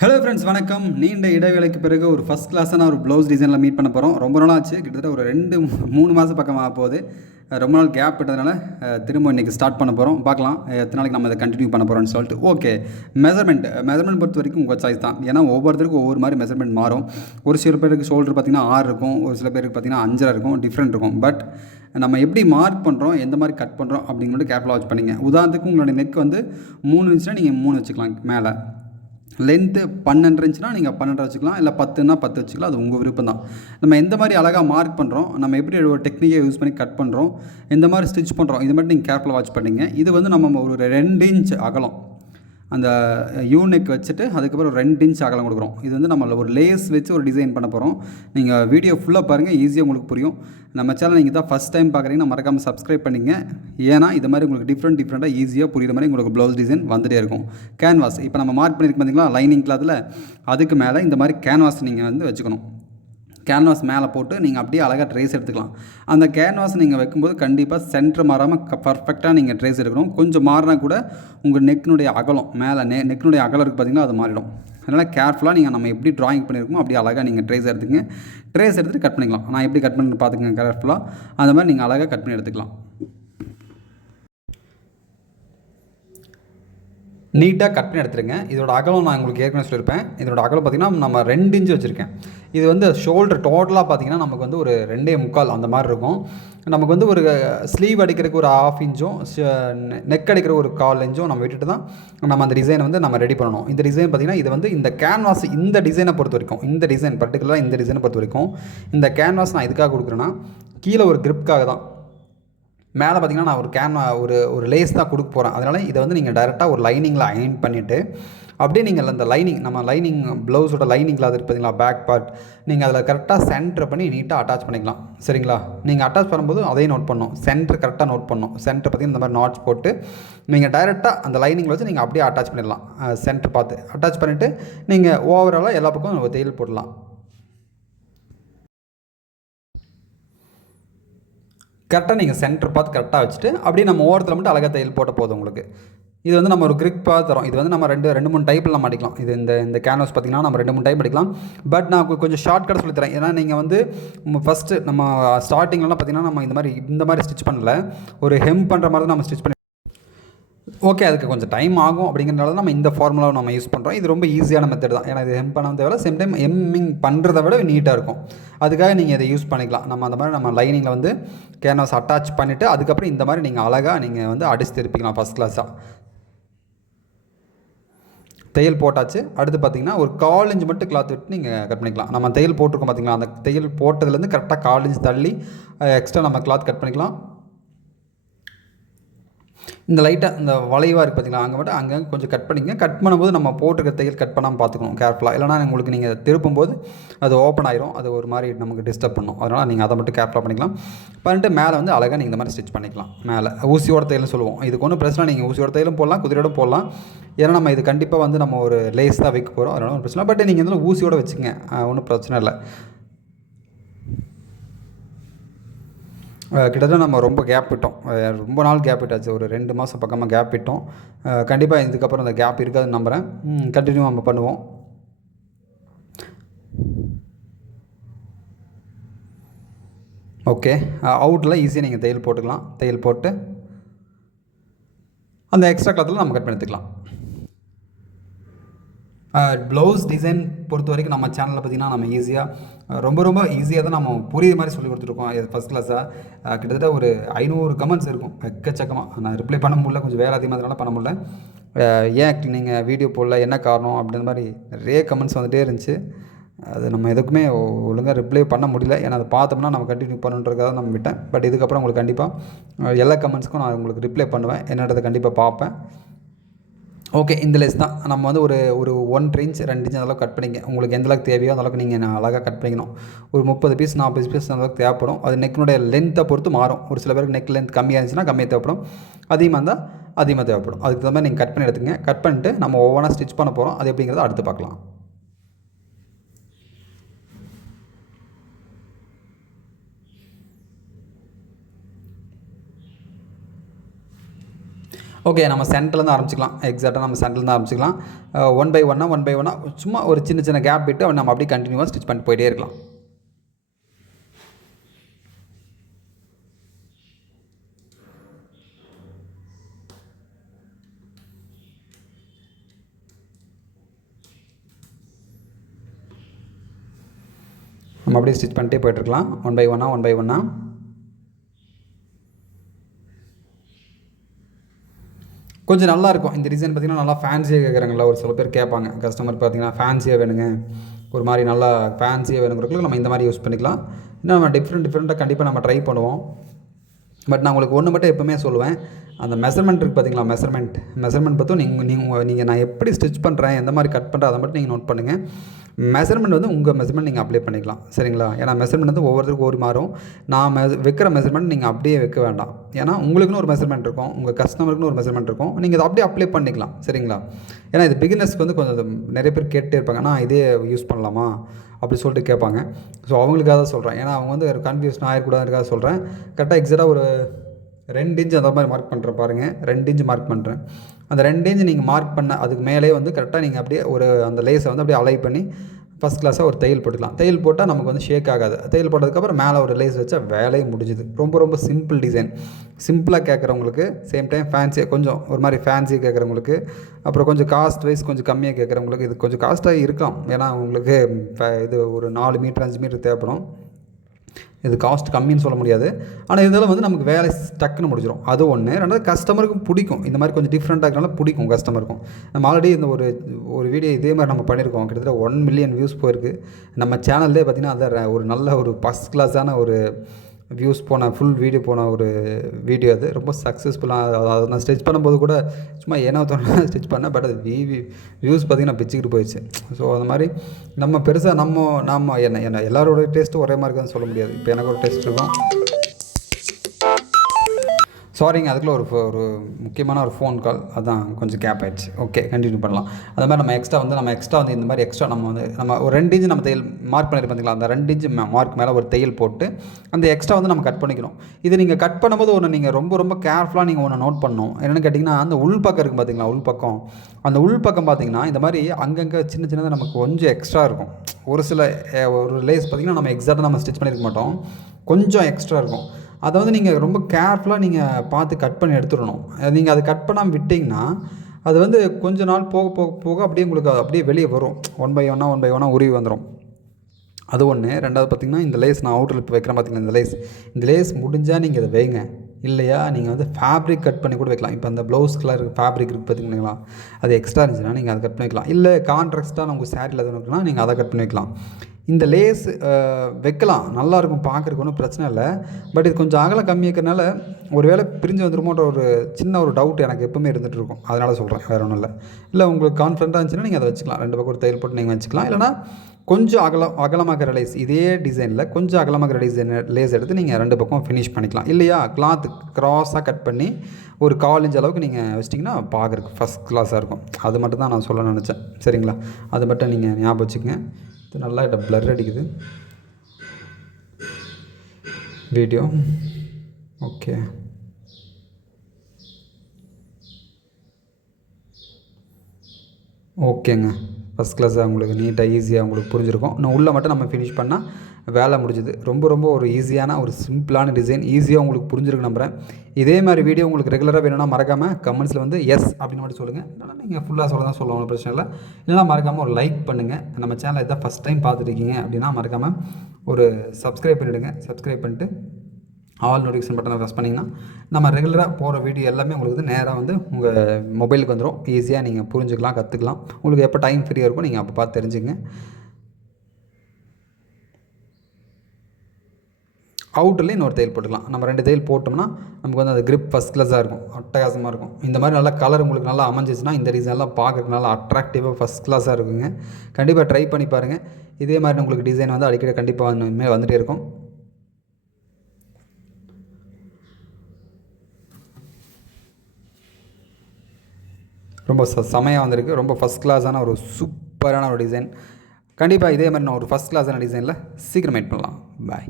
Hello friends வணக்கம். நீண்ட இடைவேளைக்கு பிறகு ஒரு ஃபஸ்ட் கிளாஸான ஒரு ப்ளவுஸ் டிசைனில் மீட் பண்ண போகிறோம் ரொம்ப நாள் ஆச்சு. கிட்டத்தட்ட ஒரு ரெண்டு மூணு மாதம் பக்கம் ஆக போகுது. ரொம்ப நாள் கேப் விட்டதுனால திரும்ப இன்றைக்கி ஸ்டார்ட் பண்ண போகிறோம் பார்க்கலாம். எத்தனை நாளைக்கு நம்ம இதை கண்டினியூ பண்ண போகிறோம்னு சொல்லிட்டு. ஓகே மெஷர்மெண்ட் மெஷர்மெண்ட் பொறுத்த வரைக்கும் உங்கள் சாய்ஸ் தான். ஏன்னா ஒவ்வொருத்தருக்கும் ஒவ்வொரு மாதிரி மெஷர்மெண்ட் மாறும். ஒரு சில பேருக்கு ஷோல்டர் பார்த்திங்கன்னா ஆறு இருக்கும். ஒரு சில பேருக்கு பார்த்திங்கன்னா அஞ்சரை இருக்கும். டிஃப்ரெண்ட் இருக்கும். பட் நம்ம எப்படி மார்க் பண்ணுறோம் எந்த மாதிரி கட் பண்ணுறோம் அப்படிங்கிறது கேர்ஃபுல்லாக வாட்ச் பண்ணிங்க. உதாரணத்துக்கு உங்களுடைய நெக் வந்து மூணு இருந்துச்சுன்னா நீங்கள் மூணு வச்சுக்கலாம் மேலே. லென்த்து பன்னெண்டு இருந்துச்சுன்னா நீங்கள் பன்னெண்டு வச்சுக்கலாம் இல்லை பத்துன்னா பத்து வச்சுக்கலாம் அது உங்கள் விருப்பம் தான் நம்ம எந்த மாதிரி அழகாக மார்க் பண்ணுறோம் நம்ம எப்படி ஒரு டெக்னிக்கை யூஸ் பண்ணி கட் பண்ணுறோம் எந்த மாதிரி ஸ்டிச் பண்ணுறோம் இது மட்டும் நீங்கள் கேர்ஃபுல்லாக வாட்ச் பண்ணிங்க. இது வந்து நம்ம ஒரு ரெண்டு இன்ச் அகலம். அந்த யூனிக் வச்சுட்டு அதுக்கப்புறம் ரெண்டு இன்ச் அகலம் கொடுக்குறோம். இது வந்து நம்ம ஒரு லேஸ் வச்சு ஒரு டிசைன் பண்ண போகிறோம் நீங்கள் வீடியோ ஃபுல்லாக பாருங்கள் ஈஸியாக உங்களுக்கு புரியும். நம்ம சேனல் நீங்கள் தான் ஃபஸ்ட் டைம் பார்க்குறீங்கன்னா மறக்காமல் சப்ஸ்கிரைப் பண்ணிங்க. ஏன்னா இது மாதிரி உங்களுக்கு டிஃப்ரெண்ட் டிஃப்ரெண்ட்டாக ஈஸியாக புரியுற மாதிரி உங்களுக்கு ப்ளவுஸ் டிசைன் வந்துகிட்டே இருக்கும். கேன்வாஸ் இப்போ நம்ம மார்க் பண்ணியிருக்கோம் பார்த்தீங்களா லைனிங் கிளாத்தில் அதுக்கு மேலே இந்த மாதிரி கேன்வாஸ் நீங்கள் வந்து வச்சுக்கணும். கேன்வாஸ் மேலே போட்டு நீங்கள் அப்படியே அழகாக ட்ரேஸ் எடுத்துக்கலாம். அந்த கேன்வாஸ் நீங்கள் வைக்கும்போது கண்டிப்பாக சென்டர் மாறாமல் பர்ஃபெக்டாக நீங்கள் ட்ரேஸ் எடுக்கணும். கொஞ்சம் மாறினா கூட உங்கள் நெக்கினுடைய அகலம் மேலே நெ நெக்கினுடைய அகலம் இருக்குது பார்த்தீங்களா அது மாறிடும். அதனால் கேர்ஃபுல்லாக நீங்கள் நம்ம எப்படி ட்ராயிங் பண்ணியிருக்கோமோ அப்படியே அழகாக நீங்கள் ட்ரேஸ் எடுத்துங்க ட்ரேஸ் எடுத்துகிட்டு கட் பண்ணிக்கலாம். நான் எப்படி கட் பண்ணி பார்த்துக்கங்க கேர்ஃபுல்லாக அந்த மாதிரி நீங்கள் அழகாக கட் பண்ணி எடுத்துக்கலாம். நீட்டாக கட் பண்ணி எடுத்துருங்க. இதோட அகலம் நான் உங்களுக்கு ஏற்கனவே சொல்லியிருப்பேன். இதோட அகலம் பார்த்திங்கன்னா நம்ம ரெண்டு இன்ச்சு வச்சுருக்கேன். இது வந்து ஷோல்டர் டோட்டலாக பார்த்திங்கன்னா நமக்கு வந்து ஒரு ரெண்டே முக்கால் அந்த மாதிரி இருக்கும். நமக்கு வந்து ஒரு ஸ்லீவ் அடிக்கிறதுக்கு ஒரு ஆஃப் இன்ச்சும் நெக் அடிக்கிற ஒரு கால் இன்ச்சும் நம்ம விட்டுட்டு தான் நம்ம அந்த டிசைனை வந்து நம்ம ரெடி பண்ணணும். இந்த டிசைன் பார்த்திங்கன்னா இது வந்து இந்த கேன்வாஸ் இந்த டிசைனை பொறுத்த வரைக்கும் இந்த டிசைன் பர்டிகுலராக இந்த டிசைனை பொறுத்த வரைக்கும் இந்த கேன்வாஸ் நான் இதுக்காக கொடுக்குறேன்னா கீழே ஒரு கிரிப்காக தான். மேலே பார்த்தீங்கன்னா நான் ஒரு கேன் ஒரு ஒரு லேஸ் தான் கொடுக்க போகிறேன் அதனால் இதை வந்து நீங்கள் டைரெக்டாக ஒரு லைனிங்கில் அயன் பண்ணிவிட்டு அப்படியே நீங்கள் அந்த லைனிங் நம்ம லைனிங் ப்ளவுஸோட லைனிங்கில் அது இருப்பீங்களா பேக் பார்ட் நீங்கள் அதில் கரெக்டாக சென்டர் பண்ணி நீட்டாக அட்டாச் பண்ணிக்கலாம். சரிங்களா? நீங்கள் அட்டாச் பண்ணும்போது அதையும் நோட் பண்ணணும். சென்டர் கரெக்டாக நோட் பண்ணணும். சென்டர் பார்த்தீங்கன்னா இந்த மாதிரி நாட்ஸ் போட்டு நீங்கள் டைரெக்டாக அந்த லைனிங்கில் வச்சு நீங்கள் அப்படியே அட்டாச் பண்ணிடலாம். சென்டர் பார்த்து. அட்டாச் பண்ணிவிட்டு நீங்கள் ஓவராலாக எல்லா பக்கமும் தையல் போடலாம். கரெக்டாக நீங்கள் சென்டர் பார்த்து கரெக்டாக வச்சுட்டு அப்படியே நம்ம ஓரத்தில் மட்டும் அழகாக தையல் போட்ட போதும் உங்களுக்கு. இது வந்து நம்ம ஒரு கிரிப்பாக தரோம். இது வந்து நம்ம ரெண்டு ரெண்டு மூணு டைப்பில் நம்ம அடிக்கலாம் இது இந்த இந்த கேன்வாஸ் பார்த்திங்கன்னா நம்ம ரெண்டு மூணு டைப் அடிக்கலாம் பட் நான் கொஞ்சம் ஷார்ட் கட் சொல்லித்தரேன் ஏன்னா நீங்கள் வந்து ஃபஸ்ட்டு நம்ம ஸ்டார்டிங்லலாம் பார்த்திங்கன்னா நம்ம இந்த மாதிரி இந்த மாதிரி ஸ்டிச் பண்ணல. ஒரு ஹெம் பண்ணுற மாதிரி தான் நம்ம ஸ்டிச் பண்ணி ஓகே அதுக்கு கொஞ்சம் டைம் ஆகும் அப்படிங்கிறனால தான் நம்ம இந்த ஃபார்முலாவை நம்ம யூஸ் பண்ணுறோம் இது ரொம்ப ஈஸியான மெத்தட் தான். ஏன்னா இது ஹெம் பண்ண தேவையில்ல. சேம் டைம் எம்மிங் பண்ணுறத விட நீட்டாக இருக்கும். அதுக்காக நீங்கள் இதை யூஸ் பண்ணிக்கலாம். நம்ம அந்த மாதிரி நம்ம லைனிங்கில் வந்து கேன்வாஸ் அட்டாச் பண்ணிவிட்டு அதுக்கப்புறம் இந்த மாதிரி நீங்கள் அழகாக நீங்கள் வந்து அடிச்சு திருப்பிக்கலாம் ஃபஸ்ட் கிளாஸாக தையல் போட்டாச்சு. அடுத்து பார்த்தீங்கன்னா ஒரு கால் இன்ச் மட்டும் கிளாத் விட்டு நீங்கள் கட் பண்ணிக்கலாம். நம்ம தையல் போட்டிருக்கோம் பார்த்தீங்களா அந்த தையல் போட்டதுலேருந்து கரெக்டாக கால் இன்ச் தள்ளி எக்ஸ்ட்ரா நம்ம கிளாத் கட் பண்ணிக்கலாம். இந்த லைட்டாக இந்த வளைவாக இருக்குது பார்த்தீங்களா அங்கே மட்டும் அங்கே கொஞ்சம் கட் பண்ணிங்க கட் பண்ணும்போது நம்ம போட்டிருக்க தையல் கட் பண்ணாமல் பார்த்துக்கணும் கேர்ஃபுல்லாக இல்லைனா உங்களுக்கு நீங்கள் திருப்பும்போது அது ஓப்பன் ஆயிரும் அது ஒரு மாதிரி நமக்கு டிஸ்டர்ப் பண்ணும். அதனால் நீங்கள் அதை மட்டும் கேர்ஃபுல்லாக பண்ணிக்கலாம். பண்ணிட்டு மேலே வந்து அழகாக நீங்கள் இந்த மாதிரி ஸ்டிச் பண்ணிக்கலாம். மேலே ஊசியோட தையல்னு சொல்லுவோம். இதுக்கு ஒன்றும் பிரச்சனை இல்லை. நீங்கள் ஊசியோட தையலும் போடலாம் குதிரையோட போடலாம். ஏன்னா நம்ம இது கண்டிப்பாக வந்து நம்ம ஒரு லேஸ் தான் வைக்க போகிறோம் அதனால ஒன்றும் பிரச்சனை இல்லை. பட் நீங்கள் இதில் ஊசியோட வச்சுங்க ஒன்றும் பிரச்சனை இல்லை. கிட்டத்தட்ட நம்ம ரொம்ப கேப் விட்டோம். ரொம்ப நாள் கேப் விட்டாச்சு. ஒரு ரெண்டு மாதம் பக்கமாக கேப் விட்டோம். கண்டிப்பாக இதுக்கப்புறம் அந்த கேப் இருக்காதுன்னு நம்புகிறேன் கண்டினியூ நம்ம பண்ணுவோம். ஓகே அவுட்டில் ஈஸியாக நீங்கள் தையல் போட்டுக்கலாம். தையல் போட்டு அந்த எக்ஸ்ட்ரா கிளாத்தில் நம்ம கட் பண்ணி எடுத்துக்கலாம் ப்ளவுஸ் டிசைன் பொறுத்த வரைக்கும் நம்ம சேனலில் பார்த்திங்கன்னா நம்ம ஈஸியாக ரொம்ப ரொம்ப ஈஸியாக தான் நம்ம புரியுற மாதிரி சொல்லி கொடுத்துருக்கோம். இது ஃபஸ்ட் கிளாஸாக கிட்டத்தட்ட ஒரு ஐநூறு கமெண்ட்ஸ் இருக்கும். எக்கச்சக்கமாக நான் ரிப்ளை பண்ண முடியல. கொஞ்சம் வேலை அதிகமாக பண்ண முடியல. ஏன் நீங்கள் வீடியோ போடல? என்ன காரணம்? அப்படின்ற மாதிரி நிறைய கமெண்ட்ஸ் வந்துகிட்டே இருந்துச்சு. அது நம்ம எதுக்குமே ஒழுங்காக ரிப்ளை பண்ண முடியல. ஏன்னா அதை பார்த்தோம்னா நம்ம கண்டினியூ பண்ணுன்றதுக்காக நம்ம விட்டேன். பட் இதுக்கப்புறம் உங்களுக்கு கண்டிப்பாக எல்லா கமெண்ட்ஸ்க்கும் நான் உங்களுக்கு ரிப்ளை பண்ணுவேன். என்னன்றதை கண்டிப்பாக பார்ப்பேன். ஓகே இந்த லெஸ் தான். நம்ம வந்து ஒரு ஒரு ஒன் இன்ச் ரெண்டு இன்ச் அளவுக்கு கட் பண்ணிங்க உங்களுக்கு எந்த அளவுக்கு தேவையோ அந்த அளவுக்கு நீங்கள் அழகாக கட் பண்ணிக்கணும். ஒரு முப்பது பீஸ் நாற்பது பீஸ் அந்த அளவுக்கு தேவைப்படும். அது நெக்கினுடைய லென்த்தை பொறுத்து மாறும். ஒரு சில பேருக்கு நெக் லென்த் கம்மியாக இருந்துச்சுன்னா கம்மியாக தேவைப்படும். அதிகமாக இருந்தால் அதிகமாக தேவைப்படும். அதுக்கு தகுந்த மாதிரி நீங்கள் கட் பண்ணி எடுத்துங்க கட் பண்ணிட்டு நம்ம ஒவ்வொன்றா ஸ்டிச் பண்ண போகிறோம் அது எப்படிங்கிறத அடுத்து பார்க்கலாம். ஓகே நம்ம சென்டர்லேருந்து ஆரம்பிச்சிக்கலாம். எக்ஸாக்டாக நம்ம சென்டர்லேருந்து ஆரம்பிச்சிக்கலாம். ஒன் uh, பை ஒன்னாக ஒன் பை ஒன்னாக சும்மா ஒரு சின்ன சின்ன கேப் விட்டு நம்ம அப்படியே கண்டினியூவாக ஸ்டிச் பண்ணிட்டு போயிட்டே இருக்கலாம். நம்ம அப்படியே ஸ்டிச் பண்ணிட்டே போயிட்டுருக்கலாம் ஒன் பை ஒன்னாக ஒன் பை ஒன்னாக கொஞ்சம் நல்லா இருக்கும் இந்த டிசைன் பார்த்திங்கன்னா நல்லா ஃபேன்சியாக கேட்குறாங்களா ஒரு சில பேர் கேட்பாங்க. கஸ்டமர் பார்த்தீங்கன்னா ஃபேன்சியாக வேணுங்க. ஒரு மாதிரி நல்லா ஃபேன்சியாக வேணுங்கிறதுக்கு நம்ம இந்த மாதிரி யூஸ் பண்ணிக்கலாம். இன்னும் நம்ம டிஃப்ரெண்ட் டிஃப்ரெண்ட்டாக கண்டிப்பாக நம்ம ட்ரை பண்ணுவோம். பட் நான் உங்களுக்கு ஒன்று மட்டும் எப்போவுமே சொல்லுவேன். அந்த மெஷர்மெண்ட் இருக்குது பார்த்தீங்களா மெஷர்மெண்ட் மெஷர்மெண்ட் பார்த்தும் நீங்கள் நீங்கள் நீங்கள் நான் எப்படி ஸ்டிச் பண்ணுறேன் எந்த மாதிரி கட் பண்ணுறேன் அதை மட்டும் நீங்கள் நோட் பண்ணுங்கள் மெஷர்மெண்ட் வந்து உங்கள் மெஷர்மெண்ட் நீங்கள் அப்ளை பண்ணிக்கலாம். சரிங்களா? ஏன்னா மெஷர்மெண்ட் வந்து ஒவ்வொருத்தருக்கும் ஒரு மாறும். நான் மெ வைக்கிற மெஷர்மெண்ட் நீங்கள் அப்படியே வைக்க வேண்டாம். ஏன்னா உங்களுக்குன்னு ஒரு மெஷர்மெண்ட் இருக்கும். உங்கள் கஸ்டமருக்குன்னு ஒரு மெஷர்மெண்ட் இருக்கும். நீங்கள் அதை அப்படியே அப்ளை பண்ணிக்கலாம். சரிங்களா? ஏன்னா இது பிகினர்ஸ்க்கு வந்து கொஞ்சம் நிறைய பேர் கேட்டே இருப்பாங்க. நான் இதே யூஸ் பண்ணலாமா? அப்படி சொல்லிட்டு கேட்பாங்க. ஸோ அவங்களுக்காக தான் சொல்கிறேன் ஏன்னா அவங்க வந்து ஒரு கன்ஃபியூஷன் ஆகிடக்கூடாதுக்காக சொல்கிறேன் கரெக்டாக எக்ஸாக்டாக ஒரு ரெண்டு இன்ச் அந்த மாதிரி மார்க் பண்ணுறேன் பாருங்கள் ரெண்டு இன்ச் மார்க் பண்ணுறேன் அந்த ரெண்டு இன்ச் நீங்கள் மார்க் பண்ண அதுக்கு மேலே வந்து கரெக்டாக நீங்கள் அப்படியே ஒரு அந்த லேஸை வந்து அப்படியே அலை பண்ணி ஃபஸ்ட் கிளாஸாக ஒரு தையல் போட்டுக்கலாம். தையல் போட்டால் நமக்கு வந்து ஷேக் ஆகாது. தையல் போட்டதுக்கப்புறம் மேலே ஒரு லேஸ் வச்சா வேலையே முடிஞ்சுது. ரொம்ப ரொம்ப சிம்பிள் டிசைன் சிம்பிளாக கேட்குறவங்களுக்கு சேம் டைம் ஃபேன்சியாக கொஞ்சம் ஒரு மாதிரி ஃபேன்சி கேட்குறவங்களுக்கு அப்புறம் கொஞ்சம் காஸ்ட் வைஸ் கொஞ்சம் கம்மியாக கேட்குறவங்களுக்கு இது கொஞ்சம் காஸ்ட்டாக இருக்கலாம். ஏன்னா உங்களுக்கு இது ஒரு நாலு மீட்டர் அஞ்சு மீட்டர் தேவைப்படும். இது காஸ்ட் கம்மின்னு சொல்ல முடியாது. ஆனால் இருந்தாலும் வந்து நமக்கு வேலை டக்குன்னு முடிச்சிடும் அது ஒன்று ரெண்டாவது கஸ்டமருக்கும் பிடிக்கும். இந்த மாதிரி கொஞ்சம் டிஃப்ரெண்ட்டாக இருக்கிறனால பிடிக்கும் கஸ்டமருக்கும் நம்ம ஆல்ரெடி இந்த ஒரு ஒரு வீடியோ இதே மாதிரி நம்ம பண்ணியிருக்கோம் கிட்டத்தட்ட ஒன் மில்லியன் வியூஸ் போயிருக்கு. நம்ம சேனல்லே பார்த்திங்கன்னா அதை ஒரு நல்ல ஒரு ஃபஸ்ட் கிளாஸான ஒரு வியூஸ் போன ஃபுல் வீடியோ போன ஒரு வீடியோ அது. ரொம்ப சக்ஸஸ்ஃபுல்லாக அதை நான் ஸ்டிச் பண்ணும்போது கூட சும்மா ஏனோ தோணு ஸ்டிச் பண்ணேன். பட் அது வி வியூஸ் பார்த்திங்கன்னா பிச்சுக்கிட்டு போயிடுச்சு. ஸோ அந்த மாதிரி நம்ம பெருசாக நம்ம நம்ம என்ன என்ன எல்லாரோட டேஸ்ட்டும் ஒரே மாதிரி இருக்குதுன்னு சொல்ல முடியாது. இப்போ எனக்கு ஒரு டேஸ்ட் இருக்கும் சாரிங்க அதுக்குள்ளே ஒரு ஒரு முக்கியமான ஒரு ஃபோன் கால் அதான் கொஞ்சம் கேப் ஆயிடுச்சு. ஓகே கண்டினியூ பண்ணலாம். அது மாதிரி நம்ம எக்ஸ்ட்ரா வந்து நம்ம எக்ஸ்ட்ரா வந்து இந்த மாதிரி எக்ஸ்ட்ரா நம்ம வந்து நம்ம ஒரு ரெண்டு இன்ச்சு நம்ம தையல் மார்க் பண்ணிட்டு பார்த்தீங்களா அந்த ரெண்டு இன்ச்சு மார்க் மேலே ஒரு தையல் போட்டு அந்த எக்ஸ்ட்ரா வந்து நம்ம கட் பண்ணிக்கணும். இது நீங்கள் கட் பண்ணும்போது ஒன்று நீங்கள் ரொம்ப ரொம்ப கேர்ஃபுல்லாக நீங்கள் ஒன்று நோட் பண்ணணும். என்னென்னு கேட்டிங்கன்னா அந்த உள் பக்கம் இருக்குது பார்த்தீங்களா உள் பக்கம். அந்த உள் பக்கம் பார்த்தீங்கன்னா இந்த மாதிரி அங்கங்கே சின்ன சின்னதாக நமக்கு கொஞ்சம் எக்ஸ்ட்ரா இருக்கும். ஒரு சில ஒரு லேஸ் பார்த்திங்கன்னா நம்ம எக்ஸாக்டாக நம்ம ஸ்டிச் பண்ணியிருக்க மாட்டோம். கொஞ்சம் எக்ஸ்ட்ரா இருக்கும். அதை வந்து நீங்கள் ரொம்ப கேர்ஃபுல்லாக நீங்கள் பார்த்து கட் பண்ணி எடுத்துடணும். நீங்கள் அதை கட் பண்ணாமல் விட்டிங்கன்னா அது வந்து கொஞ்ச நாள் போக போக போக அப்படியே உங்களுக்கு அது அப்படியே வெளியே வரும். ஒன் பை ஒன்னாக ஒன் பை ஒன்னாக உருவி வந்துடும் அது ஒன்று ரெண்டாவது பார்த்திங்கன்னா இந்த லேஸ் நான் அவுட்டரில் இப்போ வைக்கிறேன் பார்த்திங்கன்னா இந்த லேஸ்? இந்த லேஸ் முடிஞ்சால் நீங்கள் இதை வைங்க. இல்லையா நீங்கள் வந்து ஃபேப்ரிக் கட் பண்ணி கூட வைக்கலாம். இப்போ அந்த ப்ளவுஸ் கலர் ஃபேப்ரிக் இருக்குது பார்த்திங்கன்னா அது எக்ஸ்ட்ரா இருந்துச்சுன்னா நீங்கள் அதை கட் பண்ணி வைக்கலாம். இல்லை கான்ட்ராக்டாக உங்கள் சேரீயில் எதுவும் இருக்குன்னா நீங்கள் அதை கட் பண்ணி வைக்கலாம். இந்த லேஸ் வைக்கலாம். நல்லாயிருக்கும் பார்க்குறக்கு ஒன்றும் பிரச்சனை இல்லை. பட் இது கொஞ்சம் அகலம் கம்மி இருக்கிறனால ஒரு வேளை பிரிஞ்சு வந்துருமோன்ற ஒரு சின்ன ஒரு டவுட் எனக்கு எப்போவுமே இருந்துகிட்டு இருக்கும் அதனால் சொல்கிறேன் வேறு ஒன்றும் இல்லை. இல்லை உங்களுக்கு கான்ஃபிடண்ட்டாக இருந்துச்சுன்னா நீங்கள் அதை வச்சுக்கலாம். ரெண்டு பக்கம் ஒரு தையல் போட்டு நீங்கள் வச்சுக்கலாம். இல்லைனா கொஞ்சம் அகலம் அகலமாக்கிற லேஸ் இதே டிசைனில் கொஞ்சம் அகலமாக்கிற டிசைன் லேஸ் எடுத்து நீங்கள் ரெண்டு பக்கம் ஃபினிஷ் பண்ணிக்கலாம். இல்லையா? கிளாத் க்ராஸாக கட் பண்ணி ஒரு கால் இன்ச் அளவுக்கு நீங்கள் வச்சிட்டிங்கன்னா பார்க்குறக்கு ஃபஸ்ட் கிளாஸாக இருக்கும். அது மட்டும் தான் நான் சொல்ல நினச்சேன். சரிங்களா? அது மட்டும் நீங்கள் ஞாபகம் வச்சுக்கோங்க. இது நல்லா கிட்ட ப்ளர் அடிக்குது. வீடியோ ஓகே ஓகேங்க ஃபஸ்ட் கிளாஸாக உங்களுக்கு நீட்டாக ஈஸியாக உங்களுக்கு புரிஞ்சிருக்கும். நான் உள்ளே மட்டும் நம்ம ஃபினிஷ் பண்ணால் வேலை முடிஞ்சுது. ரொம்ப ரொம்ப ஒரு ஈஸியான ஒரு சிம்பிளான டிசைன் ஈஸியாக உங்களுக்கு புரிஞ்சிருக்கு நம்புகிறேன் இதே மாதிரி வீடியோ உங்களுக்கு ரெகுலராக வேணும்னா மறக்காமல் கமெண்ட்ஸில் வந்து எஸ் அப்படின்னு மட்டும் சொல்லுங்கள் இல்லைனா நீங்கள் ஃபுல்லாக சொல்ல தான் சொல்லுவாங்க பிரச்சனை இல்லை. இல்லைனா மறக்காமல் ஒரு லைக் பண்ணுங்கள் நம்ம சேனலை இதான் ஃபஸ்ட் டைம் பார்த்துருக்கீங்க அப்படின்னா மறக்காமல் ஒரு சப்ஸ்கிரைப் பண்ணிவிடுங்க சப்ஸ்கிரைப் பண்ணிட்டு ஆல் நோட்டிஃபிகேஷன் பட்டனை ப்ரெஸ் பண்ணிங்கன்னா நம்ம ரெகுலராக போகிற வீடியோ எல்லாமே உங்களுக்கு வந்து நேராக வந்து உங்கள் மொபைலுக்கு வந்துடும் ஈஸியாக நீங்கள் புரிஞ்சுக்கலாம் கற்றுக்கலாம் உங்களுக்கு எப்போ டைம் ஃப்ரீயாக இருக்கும் நீங்கள் அப்போ பார்த்து தெரிஞ்சுங்க அவுட்டர்லேயும் இன்னொரு தையல் போட்டுக்கலாம். நம்ம ரெண்டு தையல் போட்டோம்னா நமக்கு வந்து அந்த கிரிப் ஃபஸ்ட் கிளாஸாக இருக்கும். அட்டகாசமாக இருக்கும். இந்த மாதிரி நல்லா கலர் உங்களுக்கு நல்லா அமைஞ்சிச்சுன்னா இந்த டிசைன்லாம் பார்க்குறதுக்கு நல்லா அட்ராக்டிவாக ஃபஸ்ட் கிளாஸாக இருக்குங்க. கண்டிப்பாக ட்ரை பண்ணி பாருங்கள் இதே மாதிரி உங்களுக்கு டிசைன் வந்து அடிக்கடி கண்டிப்பாக வந்து வந்துகிட்டே இருக்கும். ரொம்ப ச செமையாக வந்திருக்கு. ரொம்ப ஃபஸ்ட் கிளாஸான ஒரு சூப்பரான ஒரு டிசைன் கண்டிப்பாக இதே மாதிரி நான் ஒரு ஃபஸ்ட் கிளாஸான டிசைனில் சீக்கிரம் மேட் பண்ணலாம். பாய்